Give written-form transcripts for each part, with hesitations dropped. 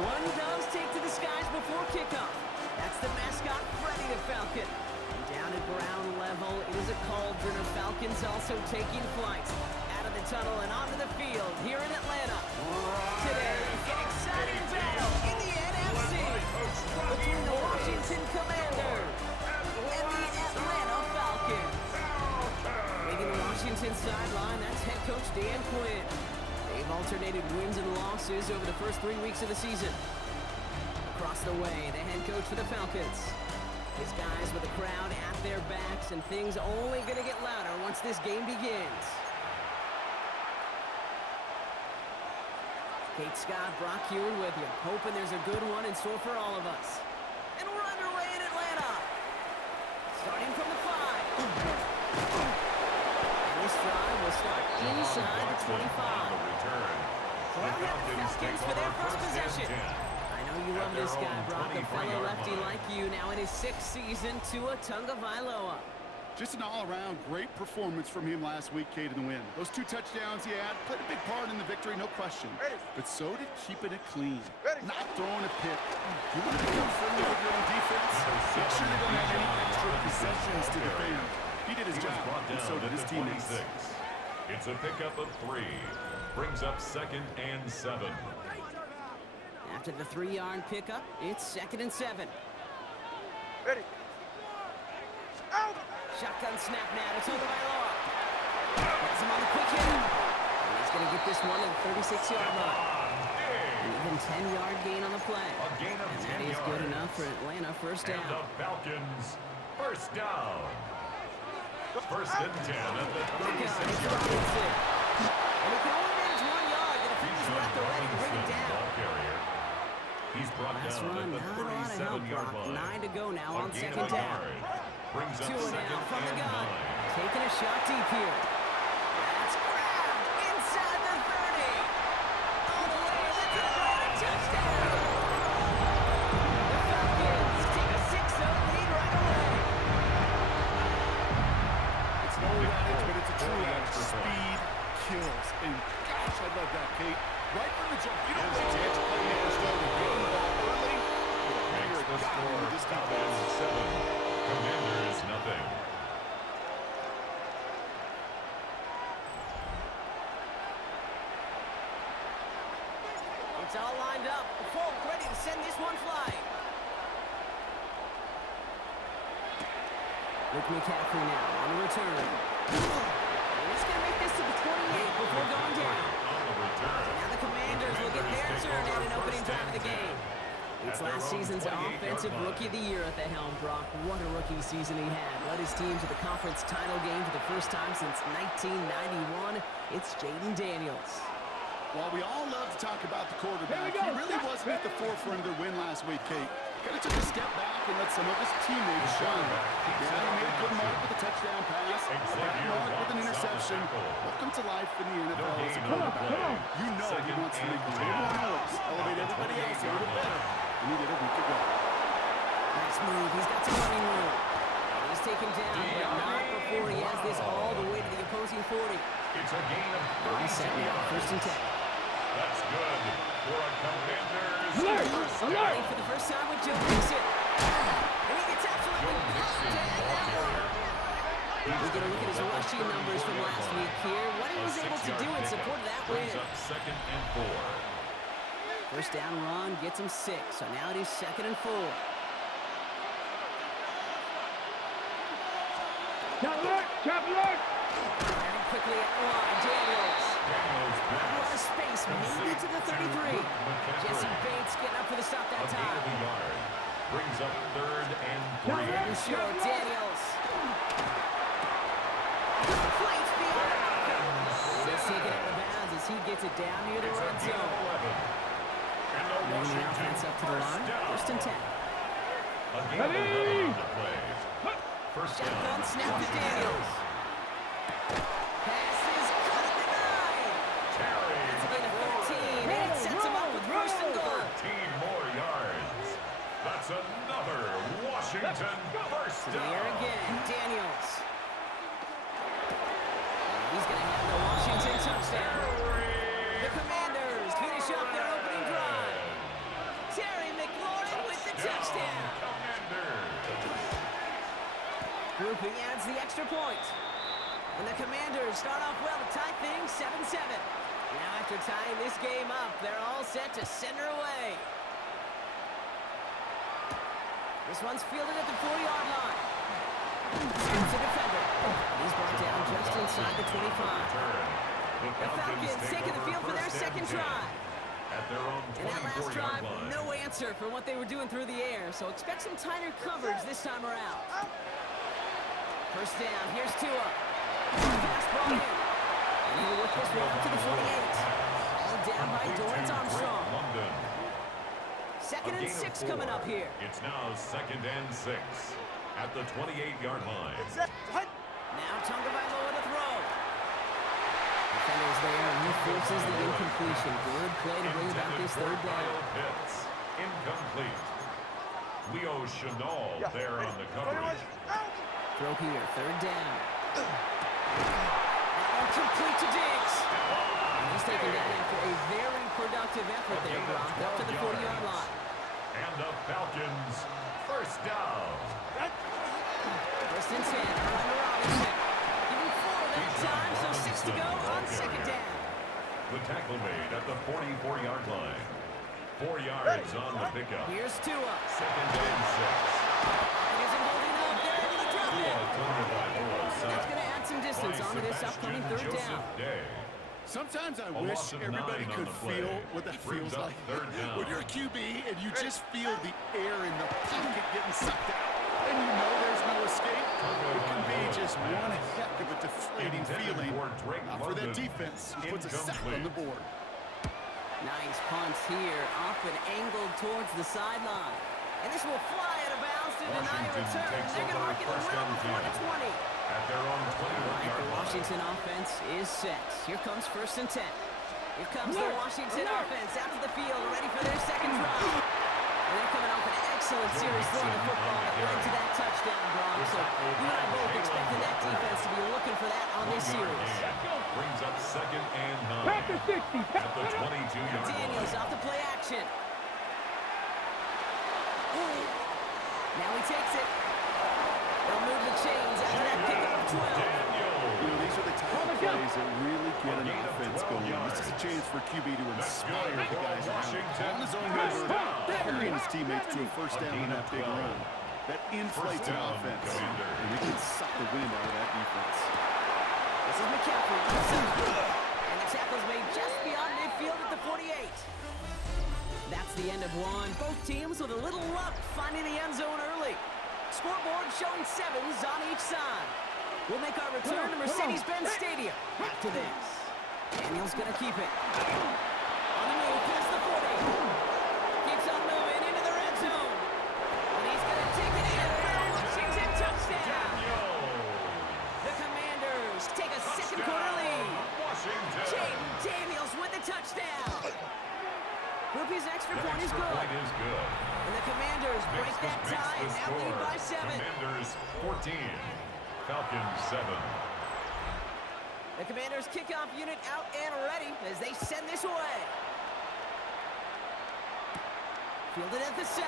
One does take to the skies before kickoff. That's the mascot, Freddy the Falcon. And down at ground level, it is a cauldron of Falcons also taking flight out of the tunnel and onto the field here in Atlanta. Today, an exciting battle in the NFC between the Washington Commanders and the Atlanta Falcons. Leading the Washington sideline, that's head coach Dan Quinn. They've alternated wins and losses over the first 3 weeks of the season. Across the way, the head coach for the Falcons. His guys with the crowd at their backs, and things only going to get louder once this game begins. Kate Scott, Brock Hewitt with you, hoping there's a good one in store for all of us. And we're underway in Atlanta. Starting from the 5. And this drive will start inside the 25. Throwing out the Falcons for their first possession. I know you love this guy, Brock, a fellow lefty like you, now in his 6th season, Tua Tagovailoa. Just an all-around great performance from him last week, Kate, in the win. Those 2 touchdowns he had played a big part in the victory, no question. But so did keeping it clean, not throwing a pick. You want to become friendly with your own defense? Make sure they don't have any extra possessions to defend. He did his job, and so did his teammates. It's a pickup of 3. Brings up 2nd and 7. After the 3-yard pickup, it's 2nd and 7. Ready. Out. Shotgun snap now to Tagovailoa. Has him on the quick hit. And he's going to get this one at the 36-yard line. An even 10-yard gain on the play. A gain of 10 yards. That is good enough for Atlanta. First down. And the Falcons, first down. First and 10 at the 36-yard line. And he can only manage 1 yard. The defenders were at the ready to bring it down. He's brought Last down run, at the not a lot of help, 37-yard Brock. line. 9 to go now on A gain 2nd of a down. yard. Brings up Tua 2nd now from the and gun. 9. Taking a shot deep here. That's grabbed inside the 30. All the way to the touchdown. The Falcons take a 6-0 lead right away. It's no advantage, but it's a true edge. Speed kills. And gosh, I love that, Kate. Right from the jump, you don't want to edge playmakers go to get the ball early. Makes the score this Falcons 7. Commanders nothing. It's all lined up. Folk ready to send this one flying. Luke McCaffrey now on the return. And he's going to make this to the 28 before going down. On the return. Now the Commanders will get their turn at an opening time of the game. It's last season's Offensive Rookie of the Year at the helm, Brock. What a rookie season he had. Led his team to the conference title game for the first time since 1991. It's Jaden Daniels. While we all love to talk about the quarterback, he really wasn't at the forefront of their win last week, Kate. Kind of took a step back and let some of his teammates shine. Yeah, he made a good mark with a touchdown pass, a bad mark with an interception. Welcome to life in the NFL as a quarterback. You know he wants to make a little more noise, elevate everybody else a little better, and he did a week ago. Nice move. He's got some running room. And he's taken down, but not before he has this all the way to the opposing 40. It's a gain of 37 now, 1st and 10. That's good for a Commanders. Starting for the first time with Joe Mixon. And he gets absolutely popped to end that one. We get a look at his rushing numbers from last week here. What he was able to do in support of that win. Brings up 2nd and 4. First down run gets him 6. So now it is 2nd and 4. Chop alert! Running quickly out the line, Daniels. A lot of space, maybe to the 33. Jesse Bates getting up for the stop that time. Brings up 3rd and 3. Short, Daniels. Plates beyond the marker. He's taken out of bounds as he gets it down near the red zone. Moving the offense up to the line. 1st and 10. A gain of 11 on the play. First down. Shotgun snap to Daniels. Pass is cut at the 9. That's a gain of 13, and it sets him up with 1st and goal. 13 more yards. That's another Washington first down. There again, Daniels. And he's going to have the Washington touchdown. The Commanders finish up their opening drive. touchdown. Grouping adds the extra point. And the Commanders start off well to tie things 7-7. Now after tying this game up, they're all set to send her away. This one's fielded at the 40-yard line. It's a defender. He's brought down just inside the 25. The Falcons taking the field for their second drive. At their own And that last 24-yard drive, line. no answer for what they were doing through the air, so expect some tighter coverage this time around. First down, here's Tua. Pass ball in. And he'll whip this one up to the 48. All down by Dorrance Armstrong. London. Second and 6 coming up here. It's now 2nd and 6 at the 28-yard line. Now Tagovailoa to throw. Defenders there, and he forces the incompletion. Good play to bring about this third down. Pitts, incomplete. Leo Chenal there on the coverage. Throw here, third down. Now complete to Diggs. He's taken down after a very productive effort there, Brock, up to the 40-yard line. And the Falcons, first down. First and 10, Arthur Robinson. Giving 4 that time, so 6 to go on second down. The tackle made at the 44-yard line. 4 yards on the pickup. Here's Tua. 2nd and 6. He isn't holding up. They're able to drop it. That's going to add some distance onto this upcoming third down. Sometimes I wish everybody could feel what that feels like. When you're a QB and you just feel the air in the pocket getting sucked out, and you know there's no escape, it can be just one heck of a deflating feeling for that defense who puts a sack on the board. Nice punts here, up and angled towards the sideline. And this will fly out of bounds to deny a return. They're going to mark it well before the 20. At their own 21-yard The line. Washington offense is set. Here comes first and 10. Here comes the Washington offense out to the field, ready for their second drive. And they're coming off an excellent series throwing the football that led to that touchdown, Brock. So you and I both expecting that defense to be looking for that on this series. Brings up 2nd and 9. Back to 60. At the 22-yard Daniels line. off the play action. Now he takes it. They'll move the chains after that pickup of 12. These are the type of plays that really get an offense going. This is a chance for QB to inspire the guys around him. On his own motor, carrying his teammates to a first down in that big run. That inflates an offense, and we can suck the wind out of that defense. This is McCaffrey. And the tackle's made just beyond midfield at the 48. That's the end of one. Both teams with a little luck finding the end zone early. Scoreboard showing 7s on each side. We'll make our return to Mercedes-Benz Stadium after this. Daniel's going to keep it. On the move, past the 40. Keeps on moving into the red zone. And he's going to take it in for a Washington touchdown. The Commanders take a second quarter lead. Jaden Daniels with the touchdown. Groupie's extra point is good. And the Commanders break that tie and now lead by 7. Commanders 14. Falcons 7. The Commanders kickoff unit out and ready as they send this away. Fielded at the 7.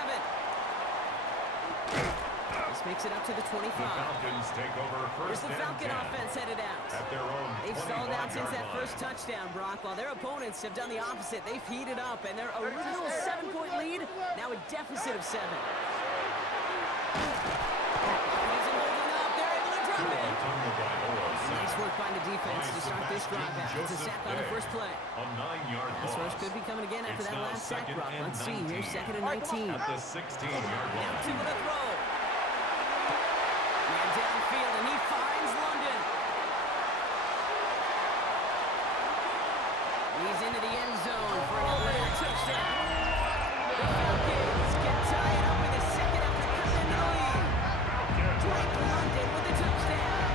This makes it up to the 25. The Falcons take over Here's first the and Falcon 10 offense headed out. at their own They've stalled out since that 25-yard first line. touchdown, Brock, while their opponents have done the opposite. They've heated up, and their original 7-point lead, now a deficit of 7. Isn't holding up. They're able to drop it. Nice work by the defense to start this drive out. It's a sack on the first play. A 9-yard Pass rush loss. could be coming again after It's that now last sack, 2nd Brock. and Let's see. Here's 19. 2nd and 19. At the 16-yard Now line. 2 with a throw. Man downfield, and he finds London. He's into the end zone for an Atlanta touchdown. The Falcons can tie it up in a second after cutting into the lead. Drake London with the touchdown.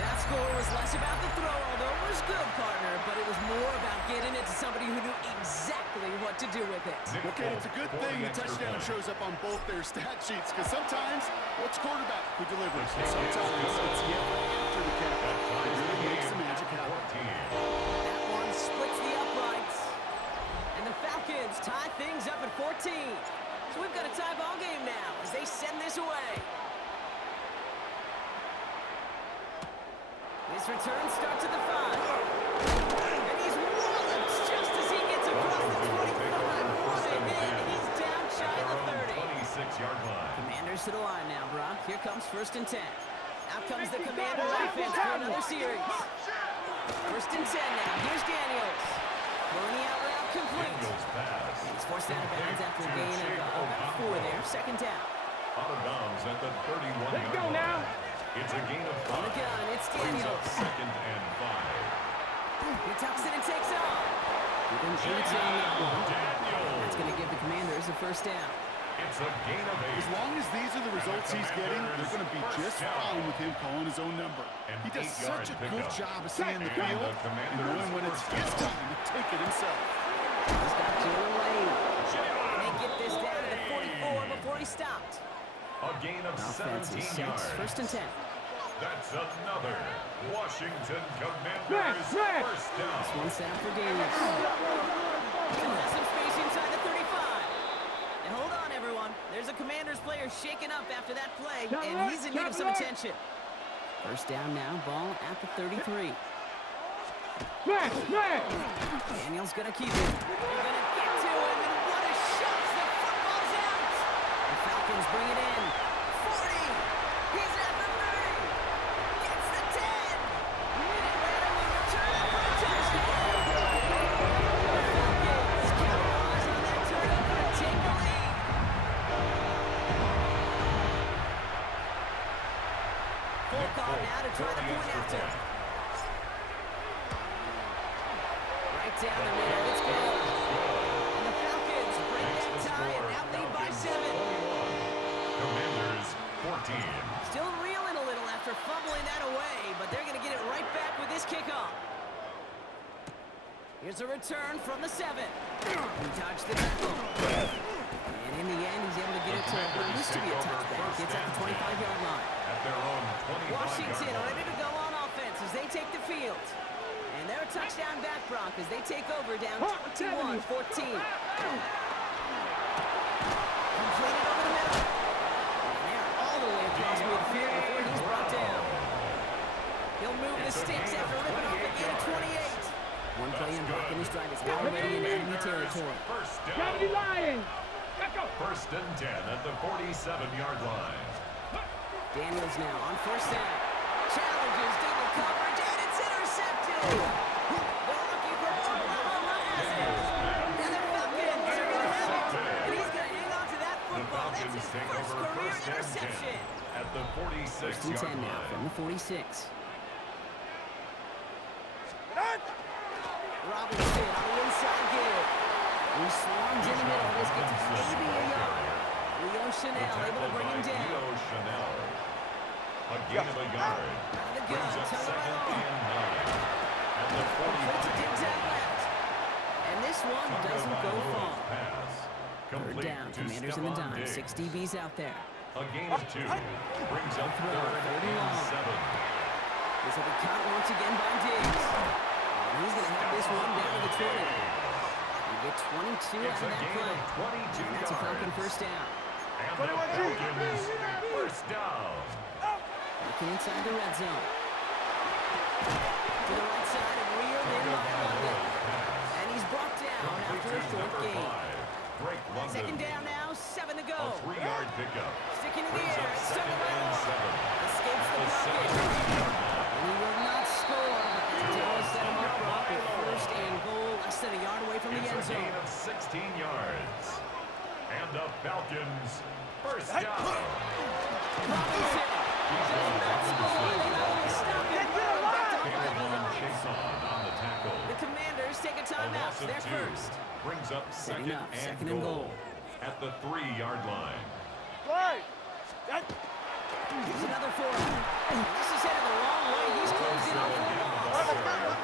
That score was less about the throw, although it was good, partner, but it was more about getting it to somebody who knew exactly what to do with it. Okay, it's a good thing the touchdown shows up on both their stat sheets, because sometimes it's quarterback who delivers, and sometimes it's the effort after the catch that really makes the magic happen. That one splits the uprights. And the Falcons tie things up at 14. So we've got a tie ball game now as they send this away. This return starts at the 5. And he's walloped just as he gets across the 25. What a hit. He's down shy of the 30. 26-yard line. Commanders to the line now, Brock. Here comes 1st and 10. Out comes the Commander offense for another series. 1st and 10 now. Here's Daniels. Throwing the out route complete. And he's forced out of bounds after a gain of about 4 there. 2nd down. Out of bounds at the 31-yard line. Let's go now. It's a gain of 5. On the gun, it's Brings up Daniels. 2nd and 5. He tucks it and takes off. Within 8 on that one. That's going to give the Commanders a 1st down. It's a gain of 8. As long as these are the results he's getting, they're going to be just fine with him calling his own number. He does such a good job of seeing the field and knowing when it's his time to take it himself. He's got Jalen Lane. They get this down to the 44 before he stopped. A gain of Offense 17 is yards. 1st and 10. That's another Washington Commanders first down. One set up for Daniels. Still has some space inside the 35. Now hold on, everyone. There's a Commanders player shaken up after that play, and he's in need of some attention. 1st down now, ball at the 33. Daniels gonna keep it. They're gonna get to him, and what a shot! The football's out. The Falcons bring it in. 40. He's at the 30. Gets the 10. And it randomly returned for a touchdown. The Falcons capitalize on that turnover and take the lead. Full call now to try the point after. Right down the middle, it's good. And the Falcons break that tie and now lead by 7. Commanders 14. Still reeling a little after fumbling that away, but they're going to get it right back with this kickoff. Here's a return from the 7. He dodged the tackle. And in the end, he's able to get it to what used to be a touchback. It's at the 25-yard line. At their own 25-yard Washington line. ready to go on offense as they take the field. And they're a touchdown back, Brock, as they take over down 21-14. Completed over the middle. And they're all the way across midfield before he's brought down. He'll move the sticks after ripping off a gain of 28. One play in Brock, and his drive is already in enemy territory. First down. Gravity Lions. Let's go. 1st and 10 at the 47-yard line. Daniels now on 1st down. Challenges double coverage, and it's intercepted. The rookie from Oklahoma has it. And the Falcons are going to have it. And he's going to hang on to that The football. That's Falcons his take first over career 1st and 10 interception. at the 1st and 10 46-yard now line. from the 46. Robinson on the inside give. He swarms in the middle. This gets maybe a yard. Leo Chanel able to bring him down. Leo Chanel. A gain of a yard. Out of the Brings gun, up turn 2nd around. and 9. At the Puts it 45-yard out left. And this one doesn't go far. Pass. 3rd Complete down, to Commanders in the Stephon dime. Diggs. 6 DBs out there. A gain of 2. Brings up Throw, 3rd third and and long. 7. This will be caught once again by Diggs. And he's going to have this one down to the 20. You get 22 It's out a of that gain play. of 22 And that's a Falcon yards. 1st down. And the Falcons first down. Looking inside the red zone. To the right side and reeled in by London. And he's brought down after a short Number gain. 5. Drake London. 2nd down now, 7 to go. A 3-yard pickup. Sticking in the Brings air, up it's 2nd Stone and 7. Escapes the At the pocket. 17-yard line. And he will not score, but that does set him up Brock with 1st and goal, less than a yard away from the It's end a gain zone. of 16 yards. And the Falcons first down. Robinson does not score. They not only stop him, but they're back to the Campbell and line. Chase on the tackle. The Commanders take a A timeout. loss of They're 2. first. Brings up Setting 2nd up, and 2nd and goal. goal. At the 3-yard line. Slide. That. Here's another 4. And this is headed the wrong way. He's closed in on 4 balls.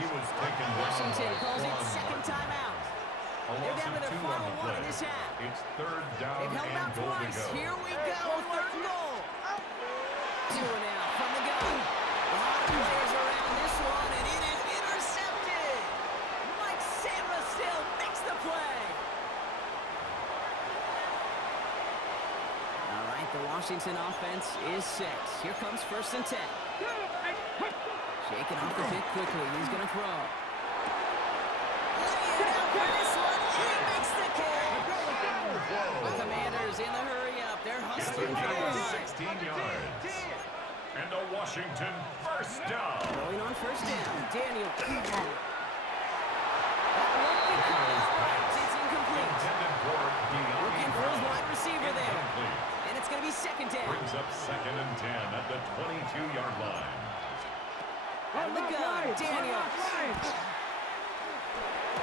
He was taken down Washington by calls it Quan 2nd Martin. timeout. A They're loss down to of their 2 on final the one in play. this half. It's 3rd down They've held him and out goal to twice. go. Here we go. 3rd and goal. 2 now from the gun. A lot of players around this one, and it is intercepted. Mike Samra still makes the Washington offense is set. Here comes 1st and 10. Shaking off the pick quickly. He's going to throw. Lay it out for this one. He makes the catch. The Commanders in the hurry-up. They're hustling for the line. 16 yards. And a Washington first down. Going on 1st down. Daniel. It's incomplete. Intended for Looking for his wide receiver there. Incomplete. And it's going to be 2nd down. Brings up 2nd and 10 at the 22-yard line. Out of the gun, Daniels.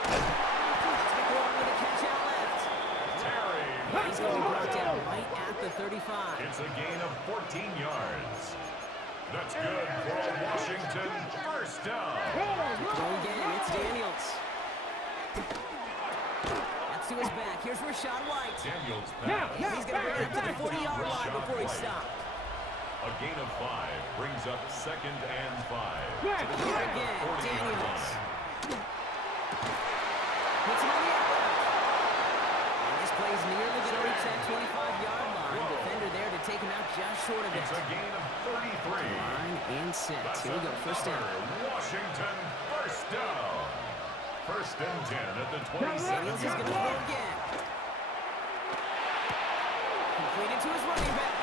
With a catch out left. Terry. He's going to be brought down right at the 35. It's a gain of 14 yards. That's good for a Washington first down. Throw again, it's Daniels. That's to his back. Here's Rachaad White. Daniels pass. He's going to bring it up to the 40-yard line before he stopped. A gain of 5 brings up 2nd and 5. Here again, Daniels. Puts him on the outlet. And this play's nearly going to reach that 25-yard line. Defender there to take him out just short of it. It's a gain of 33. Line and set. Here we go, 1st down. Washington first down. 1st and 10 at the 27. Daniels is going to throw again. Completed to his running back.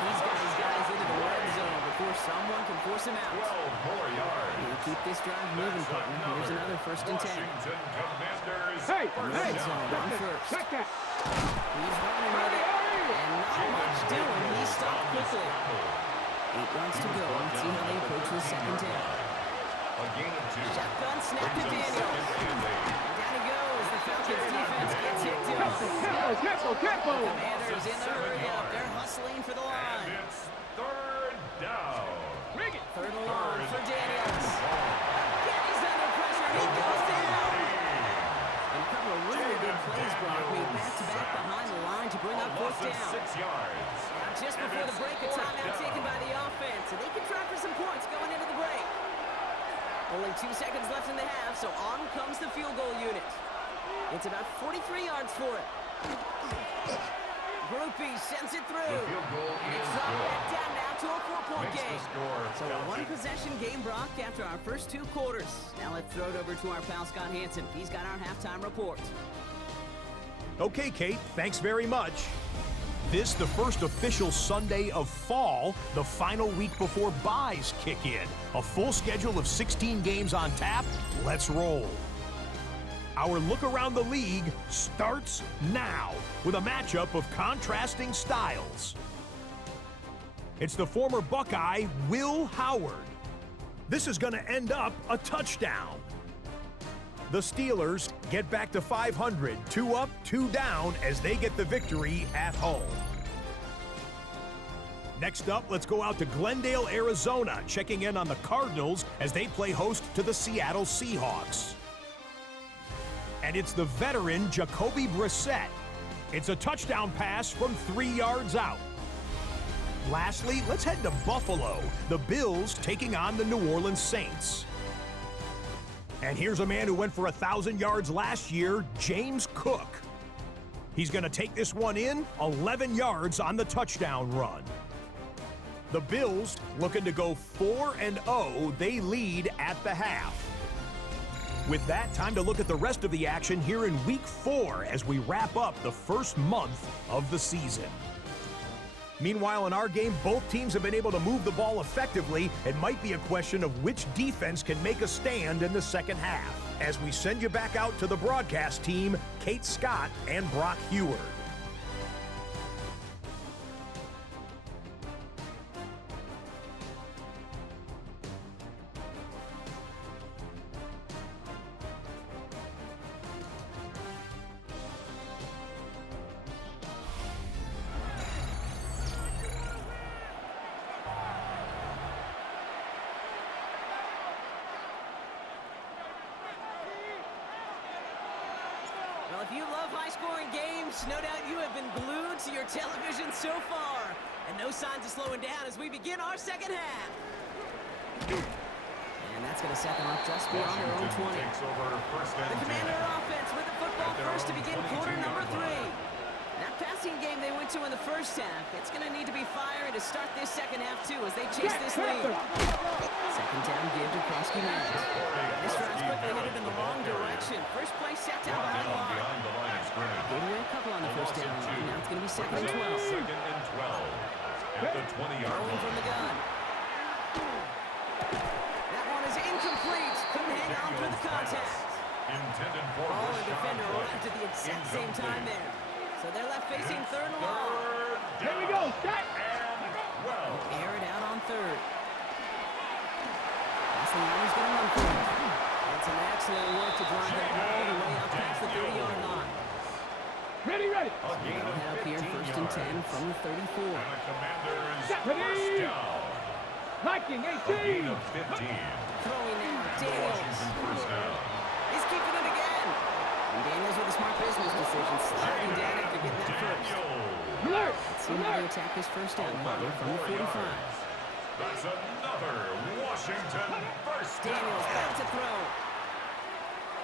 And he's got his guys into the red zone before someone can force him out. 12 more yards. We'll keep this drive moving, partner. Here's another 1st and 10. Washington Commanders Red zone on 1st. He's running with it. And not much doing. He stopped quickly. 8 yards to go. Let's see how they approach the 2nd down. A gain of 2. Shotgun snap to Daniels. And down he goes. The Falcons defense gets hit down. Commanders in the hurry-up. They're hustling for the line. And it's 3rd down. 3rd and long for Daniels. Again, he's under pressure. He goes down. And a couple of really good plays, Brock, made back-to-back behind the line to bring up 4th down. 6 yards. Now, just before the break, a timeout taken by the offense, and they can try for some points going into the break. Only 2 seconds left in the half, so on comes the field goal unit. It's about 43 yards for it. Groupie sends it through. And it's dropped back down now to a 4-point game. So a one-possession game, Brock, after our first 2 quarters. Now let's throw it over to our pal Scott Hansen. He's got our halftime report. Okay, Kate, thanks very much. This the first official Sunday of fall, the final week before byes kick in. A full schedule of 16 games on tap. Let's roll. Our look around the league starts now with a matchup of contrasting styles. It's the former Buckeye, Will Howard. This is going to end up a touchdown. The Steelers get back to 500, 2 up, 2 down as they get the victory at home. Next up, let's go out to Glendale, Arizona, checking in on the Cardinals as they play host to the Seattle Seahawks. And it's the veteran Jacoby Brissett. It's a touchdown pass from 3 yards out. Lastly, let's head to Buffalo, the Bills taking on the New Orleans Saints. And here's a man who went for 1,000 yards last year, James Cook. He's going to take this one in, 11 yards on the touchdown run. The Bills looking to go 4-0. They lead at the half. With that, time to look at the rest of the action here in Week 4 as we wrap up the first month of the season. Meanwhile, in our game, both teams have been able to move the ball effectively. It might be a question of which defense can make a stand in the second half. As we send you back out to the broadcast team, Kate Scott and Brock Heward. Well, if you love high-scoring games, no doubt you have been glued to your television so far. And no signs of slowing down as we begin our second half. And that's going to set them up just beyond their own 20. The Commander offense with the football first to begin quarter number 3. That passing game they went 2 in the first half. It's going to need to be fiery to start this second half, too, as they chase this lead. Second down give to Krosky Matt. This drive's quickly headed in the wrong direction. First play set down behind the line. Gave away a couple on the first down line. Now it's going to be 2nd and 12. Second and 12 at the 20-yard Throwing line. from the gun. That one is incomplete. Couldn't hang on through the contact. Intended for Ball and Rashad defender White. arrived at the exact same time there. So they're left facing third and long. Third Here we go. Set. and 12. Air it out on third. That's the line he's going to run for it. It's an excellent look to drive that ball the way out past the 30-yard line. Ready, ready. A gain They'll of head up here 15 first and 10 yards. from the 34. And the Commanders Ready. first down. Viking A gain 18. of 15. Throwing now, Daniels. Washington first down. He's keeping it again. And Daniels with a smart business decision, sliding down after getting that first. Daniels. Alert. Let's see how they attack this first down here from the 45. That's another Washington first down. Daniels back to throw.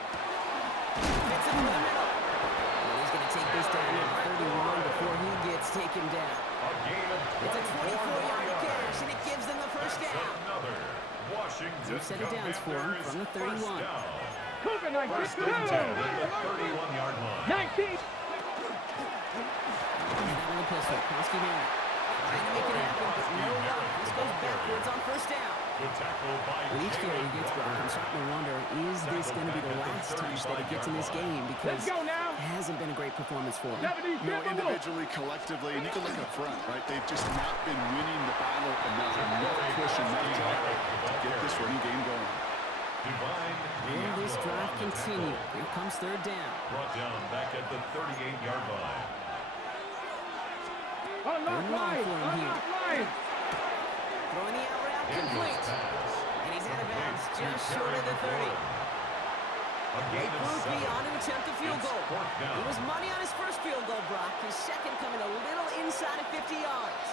Fits it in the middle. And he's going to take this down to the 31 before he gets taken down. A gain of It's a 24-yard yards. catch, and it gives them the first That's down. another Washington New set of downs for him from the 31. First down. Cougar First 19. and 10 at the 31-yard line. 19. That on the pistol, Krosky Matt. Trying to make it happen, but no luck. This goes backwards on first down. Good tackle by With each carry he gets, Brock, I'm Taylor. starting to wonder, is this going to be the last touch that he gets in this game? Because Let's go now. it hasn't been a great performance for him. 70. You know, individually, collectively, and you can look up front, right? They've just not been winning the battle enough. Enough push, enough tackle to get this running game going. Divine Will this Diablo drive on the continue? tackle. Here comes third down. Brought down back at the 38-yard line. Unlock They're line. for him here. Unlock line. Throwing the out route Daniels complete. pass. And he's out of bounds just To short of the 30. A gain of Groupie 7. on to attempt a field It's goal. fourth down. He was money on his first field goal, Brock. His second coming a little inside of 50 yards.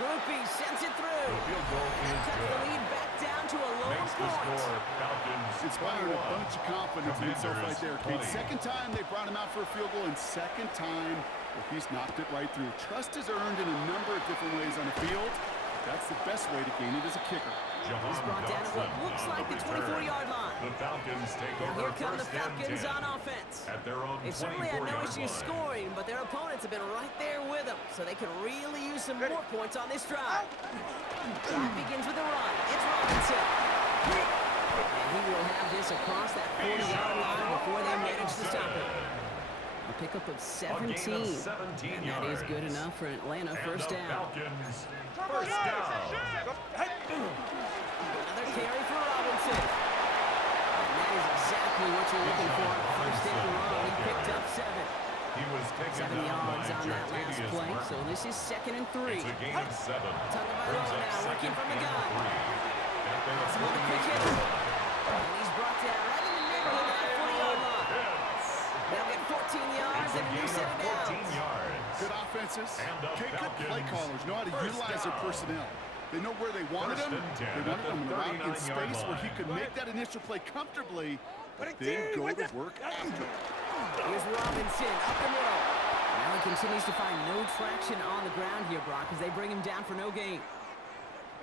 Groupie sends it through. The field goal And is cuts the good. lead back down to a low Makes the point. score Falcons Inspiring a 21. bunch of confidence in himself right there, Kate. 20. Second time they brought him out for a field goal, and second time he's knocked it right through. Trust is earned in a number of different ways on the field. That's the best way to gain it as a kicker. He's brought down at what looks like the 24-yard line. The Falcons take Now over here come the first and Falcons 10 on offense. at their own They've certainly had no 24-yard issues line. scoring, but their opponents have been right there with them, so they could really use some more points on this drive. Drive begins with a run. It's Robinson. And he will have this across that 40-yard line before they manage to stop it. A pickup of 17. A gain of 17 And that is yards. good enough for Atlanta. And First the down. Falcons first down. Another carry for Robinson. And that is exactly what you're looking for. First down run. He picked up 7. He was taken 7 down yards by on that last Jartavius play, Martin. so this is 2nd and 3. It's a gain of 7. Tagovailoa Brings up now, working second from the and gun. 3. At their Some other quick 48-yard hitter. line. And he's brought down right in the neighborhood of that 40-yard line. They'll get 14 yards It's a and a new gain set of of 14 downs. yards. Good offenses. And the Okay, good play Falcons callers know how to first utilize their down. personnel. They know where they wanted First him. and 10 They wanted at him the around in 39-yard space where he line. could make that initial play comfortably, but then go to work after. Here's Robinson up the middle. Now he continues to find no traction on the ground here, Brock, as they bring him down for no gain.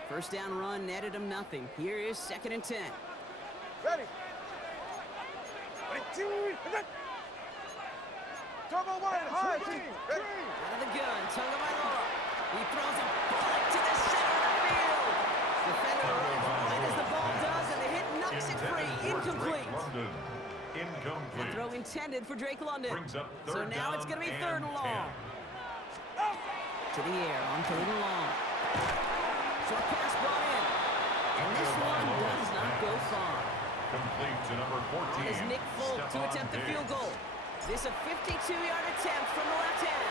First down run netted him nothing. Here is 2nd and 10. Ready. 22. Double wide. High. Ready. Out of the gun, Tagovailoa. He throws a bullet to the center of the field. Defender runs right as the ball does, and the hit knocks it free. Incomplete. London. The Incomplete. throw intended for Drake London. Brings up So third now it's down going to be and 3rd and long. 10. To the air on 3rd and long. Short pass brought in. And this one does not go far. Complete to number 14. On is Nick Folk to Stephon attempt the field Diggs. goal. This a 52-yard attempt from the left hand.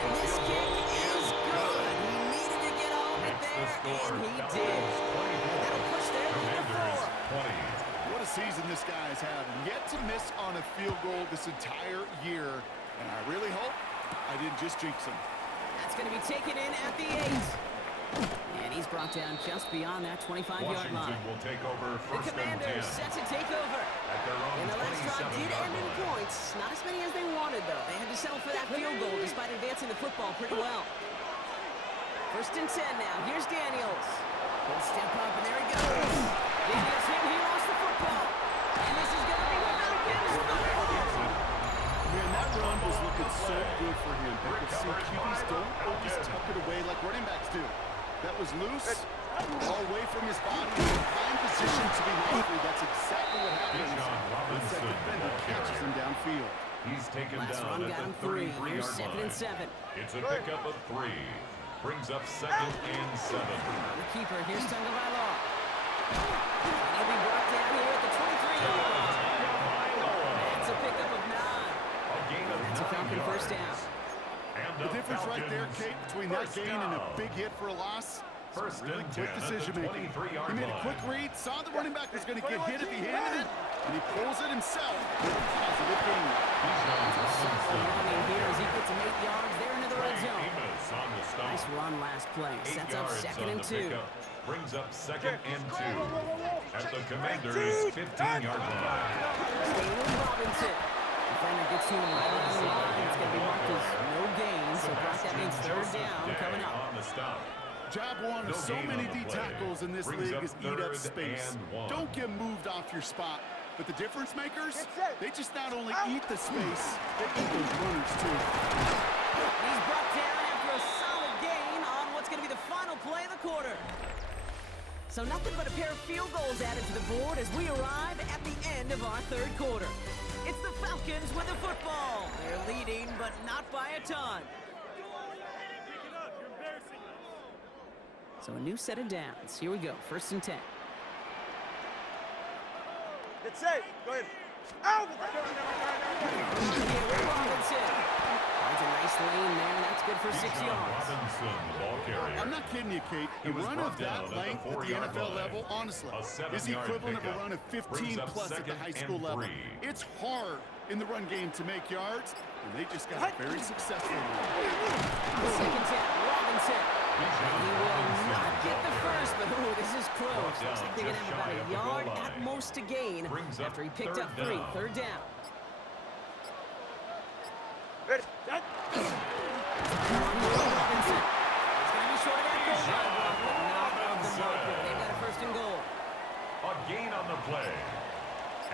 And this kick is good. He needed to get home it Makes the there, score and he Falcons did. 24. That'll push their lead to Commanders 4. 20. What a season this guy has had. Yet to miss on a field goal this entire year. And I really hope I didn't just jinx him. That's going to be taken in at the 8. And he's brought down just beyond that 25-yard Washington line. will take over The first and 10 Commanders set to take over. at their own And the last drive did 27-yard end in line. points. Not as many as they wanted, though. They had to settle for that field goal to passing the football pretty well. First and 10 now. Here's Daniels. He'll step up, and there he goes. Daniels hit, he lost the football. And this is going to be the Falcons' football. Man, that run was looking so good for him. But you see, QBs don't always tuck it away like running backs do. That was loose, all away from his body, in prime position to be free. That's exactly what happens when the second defender catches him downfield. He's taken Last down run at got him the 3. 33-yard Here's 2nd line. and 7. It's a pickup of 3. Brings up 2nd and 7. The keeper, here's Tagovailoa. And he'll be brought down here at the 23-yard line. That's a pickup of 9. That's a Falcon first down. The difference right there, Kate, between that gain and a big hit for a loss, First really and quick 10 at the decision-making. 23-yard He made a line. quick read, saw the running back was going to get hit if he handed it, and he pulls it himself with a positive gain. Solid running here as he gets him 8 yards there into the red zone. Amos on the stop. Nice run last play. 8 Sets up yards 2nd on and the 2. pickup. Brings up 2nd and 2 at the Commanders' 15-yard line. Stay with Robinson. Defender gets to him right around the line. It's going to be marked as no gain, so Brock, that means 3rd down coming up. On the stop. Job one of No so gain many on the D play. tackles in this Brings league up is eat up 3rd space. and 1. Don't get moved off your spot. But the difference makers, they just not only eat the space, they eat those runners too. He's brought down after a solid gain on what's going to be the final play of the quarter. So nothing but a pair of field goals added to the board as we arrive at the end of our 3rd quarter. It's the Falcons with the football. They're leading, but not by a ton. So a new set of downs. Here we go. 1st and 10. Get safe. Go ahead. Out! Here with Robinson. That's a nice lane there. That's good for 6 Bijan yards. Robinson, the ball carrier. I'm not kidding you, Kate. He A was run brought of down that at the length at the 4-yard NFL line. level, honestly, A is the 7-yard equivalent of a pickup. run of Brings 15 up plus at the 2nd high school and level. 3. It's hard in the run game to make yards, and they just got a very successful one. 2nd down. Robinson. Bijan He will Robinson, not get the ball first, but carrier. ooh, this is close. Brought Looks down like they're going to just have about shy a of the goal yard line. at most to gain Brings up after he picked 3rd up 3. down. 3rd down. Ready. Robinson. It's going to be short of that goal line, Brock, but not of the Robinson. marker. They've got a 1st and goal. A gain on the play.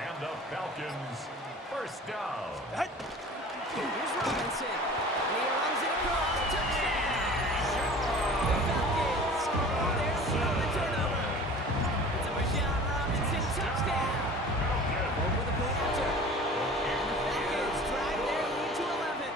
And the Falcons, 1st down. Here's Robinson. And he runs it across. Touchdown! The Falcons score their 7th turnover. It's a Bijan Robinson touchdown. Over the point after. And the Falcons drive their lead to 11.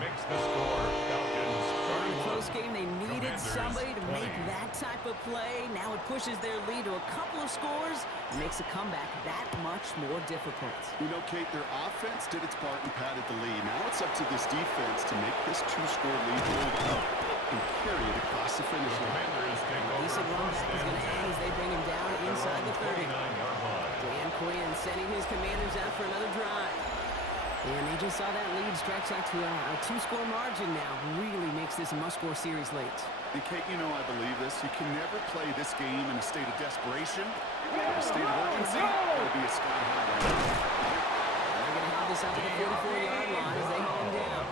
Makes the score. Falcons In a 31. close game, they needed Commanders, somebody to 20. make that type of play. Now it pushes their lead to a couple of scores and makes a comeback that much more difficult. You know, Kate, their offense did its part and padded the lead. Now it's up to this defense to make this 2-score lead hold up and carry it across the finish line. Commanders take over Decent run first back is and going to end 10. as they bring him down inside the 30. 29-yard line. Dan Quinn sending his Commanders out for another drive. And they just saw that lead stretch out to a 2-score margin now. Really makes this a must-score series late. And Kate, you know I believe this. You can never play this game in a state of desperation. A state of urgency, it'll be a sky high right now. They're going to have this out to the 44-yard line as they haul him down.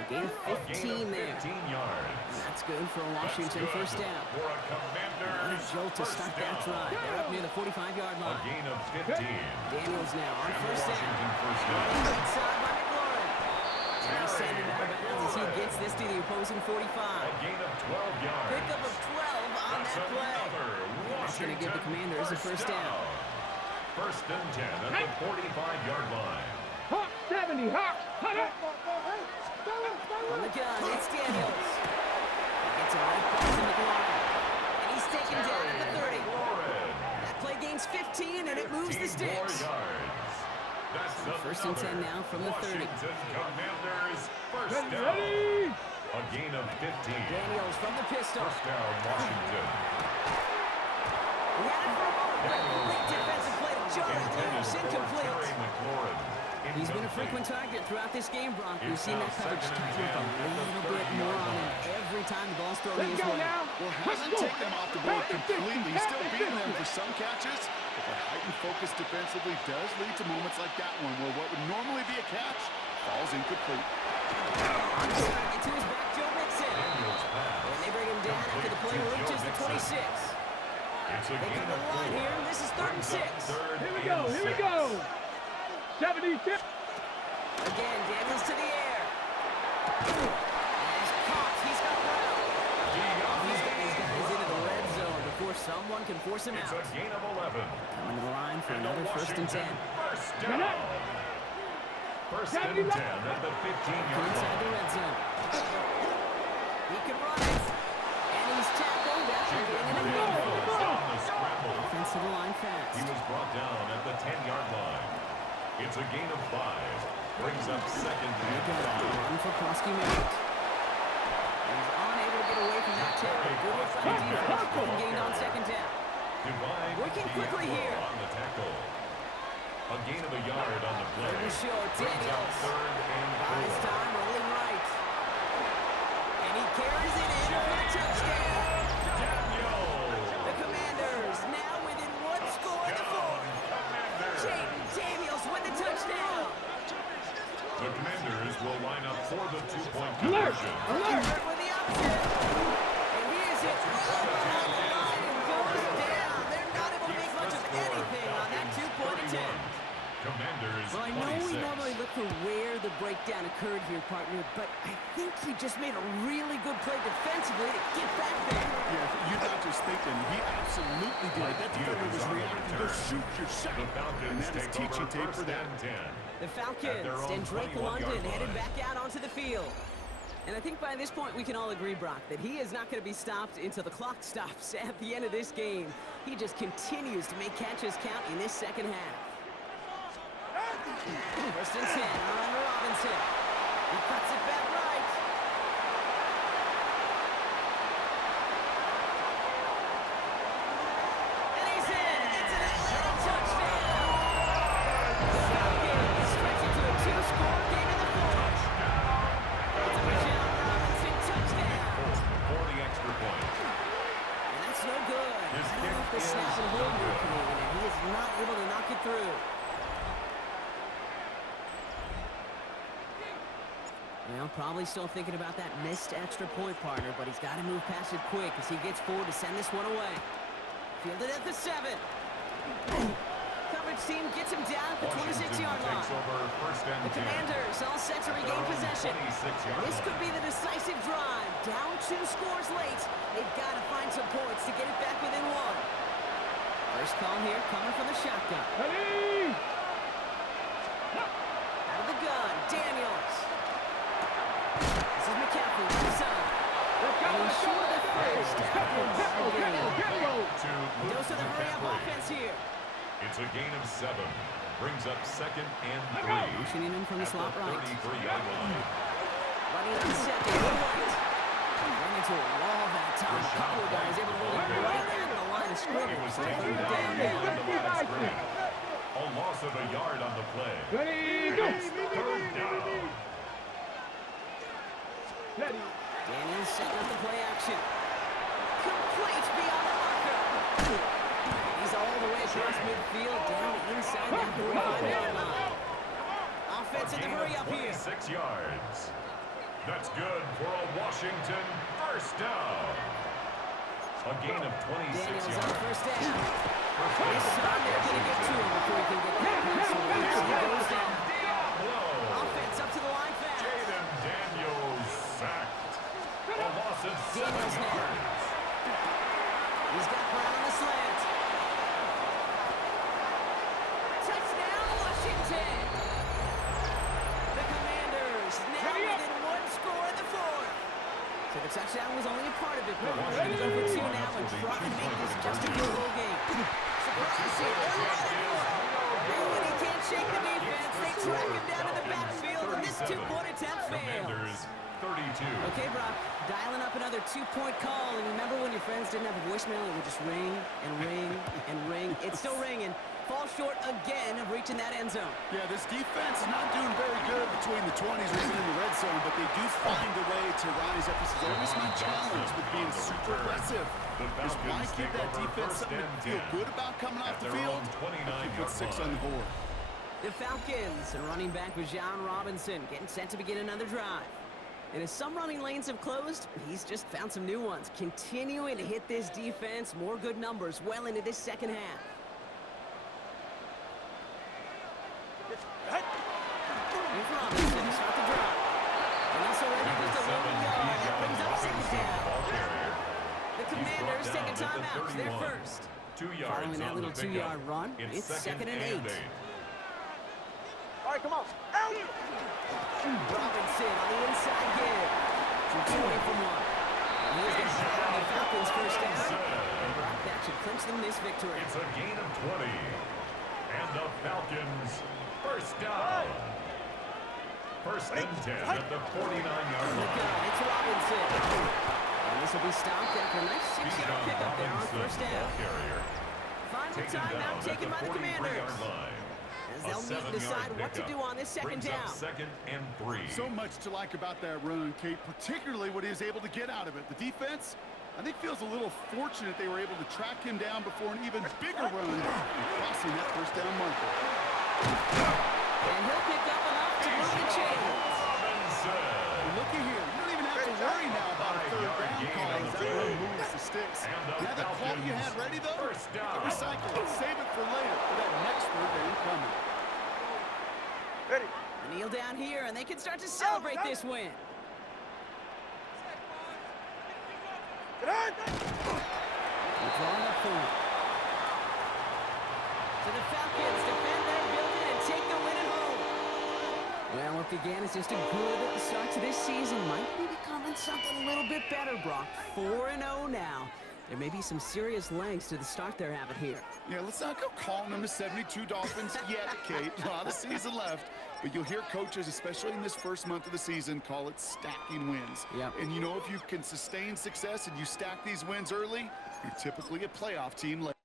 A gain of 15 there. 15 yards. That's good for a Washington first down. For a What a Commanders jolt to first start that down. drive. They're up near the 45-yard A line. gain of 15. Daniels now on And first down. Washington first down. Inside by McLaurin. And they send it out of bounds as he gets this to the opposing 45. A gain of 12 yards. Pickup of 12 on That's that play. another That's going to give the Washington Commanders a first down. First and 10 at the 45-yard line. Hawk 70. Hawk. On the gun, it's Daniels. He gets it right back to McLaurin. And he's taken down at the 30. Lauren. That play gains 15, and it moves the 15 more sticks. yards. That's First and 10 now from the 30. Washington Commanders first down. Ready. A gain of 15. Daniels from the pistol. First down, Washington. He had it for a moment, but a great defensive play to jar it loose, incomplete. He's been a frequent target throughout this game, Brock. We've seen that coverage tighten up a little bit more on him every time the ball's thrown Let's his go way. now. Well, hasn't taken them off the board completely. He's still beating them for some catches, but the heightened focus defensively does lead to moments like that one, where what would normally be a catch Falls incomplete. Trying to get to his back, Joe Mixon. Daniels pass. And they bring him down after the play reaches the 26. It's a They gain come to of the line 4. here. This is 3rd and 6. Here we go, here we go. 76. Again, Daniels to the air. He's caught. He's got Brown. These guys into the red zone before someone can force him It's out. a gain of 11. Coming to the line for And another 1st and 10. First down. First and 10 at the 15-yard Inside the line. red zone. He can run it. And he's tackled after getting in a handful. On the scramble. Offensive line fast. He was brought down at the 10-yard line. It's a gain of 5. Brings up second and 5. Run for Prosky Merritt. He's unable to get away from that tackle. Good work by the defense. Gained on 2nd down. Divine Working quickly Diablo here. on the tackle. A gain of a yard on the play. Very short. Brings up Daniels. third and Buys 4. time, rolling right. And he carries it in for a touchdown. The Commanders now within 1 score in the 4th. Jaden Daniels with the touchdown. The Commanders will line up for the 2-point Alert! conversion. Alert! With the option. And here's it. Well behind the line and goes down. They're not able to make much of anything on that 2-point attempt. Commanders Well, I know we 26. normally look for where the breakdown occurred here, partner, but I think he just made a really good play defensively to get back there. Yeah, you're not just thinking. He absolutely did. That defender was reacting. Go shoot your shot. The Falcons And that is take teaching over tape for first that. and 10. The At their Falcons own and Drake 21-yard London headed line. back out onto the field. And I think by this point we can all agree, Brock, that he is not going to be stopped until the clock stops at the end of this game. He just continues to make catches count in this second half. 1st and 10 on Robinson. He cuts it back right. And he's in. It's an Atlanta touchdown. The Falcons stretch it to a 2-score game in the 4th. It's a Michelle Robinson touchdown. For the extra point. And that's no good. His Right kick off the is snap and no hold good. and he is not able to knock it through. Well, probably still thinking about that missed extra point, partner, but he's got to move past it quick as he gets forward to send this one away. Fielded at the 7. Coverage team gets him down at the 26-yard line. Takes over first and The 10. Commanders all set to regain possession. 26-yard This could be the decisive drive. Down 2 scores late. They've got to find some points to get it back within 1. First call here coming from the shotgun. Ready! Out of the gun, Daniels. This is McCaffrey, left side. And he's short of the first. Dose of the hurry-up offense here. It's a gain of 7. Brings up second and 3. Motioning him from the At slot right. 33-yard line. Running on second, right. Ran into a wall that time. A couple of guys able to hold him right at the line of He scrimmage. was So taken third down down near now. the line of scrimmage. A loss of a yard on the play. Ready, go! It's third down. Ready. Daniels setting up the play action. Complete beyond the marker. He's all the way across midfield, down inside that 45-yard line. Offense in the hurry up here. 26 yards. That's good for a Washington first down. A gain of 26 Daniels on yards. first down. First This down. time they're going to get to him before he can get that pass away. So he goes down. Diablo. Offense up to the line fast. Jaden Daniels sacked. A loss of 7 Daniels now. yards. He's got Brown on the slant. Touchdown, Washington. The Commanders now within 1 score in the 4th. So the touchdown was only a part of it, but we're going to go for 2 now and try to make this just a field goal game. Surprise here, they're running for it. And he can't shake the defense. They track him down to the backfield, and this 2-point attempt fails. Commanders 32. Okay, Brock, dialing up another 2-point call, and remember when your friends didn't have a voicemail, it would just ring and ring and ring. It's still ringing. Fall short again of reaching that end zone. Yeah, this defense is not doing very good between the 20s or even in the red zone, but they do find a way to rise up. This is always my challenge with being super aggressive. Is why give that defense something to feel good about coming off the field? If you put 6 on the board. The Falcons, and running back was John Robinson, getting set to begin another drive. And as some running lanes have closed, he's just found some new ones, continuing to hit this defense, more good numbers well into this second half. Here's Robinson to start the drive. And this already just a long yard. That brings up second down. The Commanders take a timeout. They're first. 2 yards Following that little 2-yard run, it's second and 8. All right, come on. Robinson on the inside give. From 2 away from 1. And he's going to have the Falcons first down. And that should clinch them this victory. It's a gain of 20. And the Falcons first down. First and 10 at the 49-yard line. It's Robinson. And this will be stopped after a nice 6-yard pickup there on first down. Final timeout taken by the Commanders. As they'll meet and decide what to do on this second down. Second and 3. So much to like about that run, Kate, particularly what he was able to get out of it. The defense, I think, feels a little fortunate they were able to track him down before an even bigger run and crossing that first down marker. And he'll pick up enough to move the chains. Well, looky here. You don't even have to worry now about a third down call as that run moves the sticks. Now that call you had ready, though, you can recycle it. Save it for later for that next third down coming. Ready. Kneel down here, and they can start to celebrate this win. Get on. They're drawing up for it. So the Falcons defend their building and take the win at home. Well, what began as just a good start to this season might be becoming something a little bit better, Brock. 4-0 now. There may be some serious legs to the start they're having here. Yeah, let's not go calling them the 72 Dolphins yet, Kate. A lot of season left. But you'll hear coaches, especially in this first month of the season, call it stacking wins. Yep. And you know, if you can sustain success and you stack these wins early, you're typically a playoff team later.